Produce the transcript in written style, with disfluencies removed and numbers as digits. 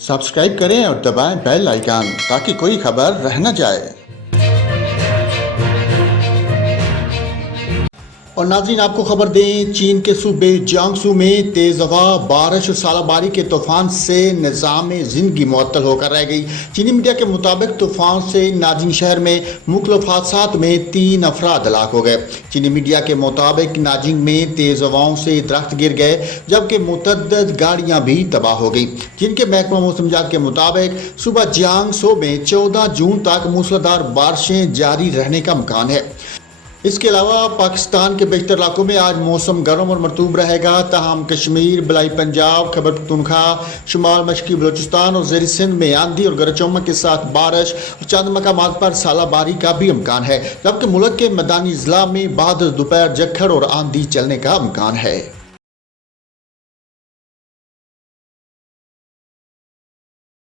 Subscribe करें और दबाएं बेल आइकन ताकि कोई खबर रह न जाए। और नाज़रीन, आपको खबर दें, चीन के सूबे जियांगसू में तेज़ हवा, बारिश और सालाबारी के तूफान से निज़ाम ज़िंदगी मुअत्तल होकर रह गई। चीनी मीडिया के मुताबिक तूफान से नाजिंग शहर में मुख्तलिफ हादसात में 3 अफराद हलाक हो गए। चीनी मीडिया के मुताबिक नाजिंग में तेज़ हवाओं से दरख्त गिर गए, जबकि मुतअद्दिद गाड़ियाँ भी तबाह हो गई। चीन के महकमा मौसमियात के मुताबिक सुबह जियांगसू में 14 जून तक मूसलाधार बारिशें जारी रहने का इम्कान है। इसके अलावा पाकिस्तान के बेशतर इलाकों में आज मौसम गर्म और मरतूब रहेगा, तहम कश्मीर, बलाई पंजाब, खैबर पख्तूनख्वा, शुमाल मशरकी बलूचिस्तान और ज़ेरी सिंध में आंधी और गरज चमक के साथ बारिश और चंद मकामात पर सालाबारी का भी इम्कान है, जबकि मुल्क के मैदानी ज़िला में बाद दोपहर झक्खड़ और आंधी चलने का इम्कान है।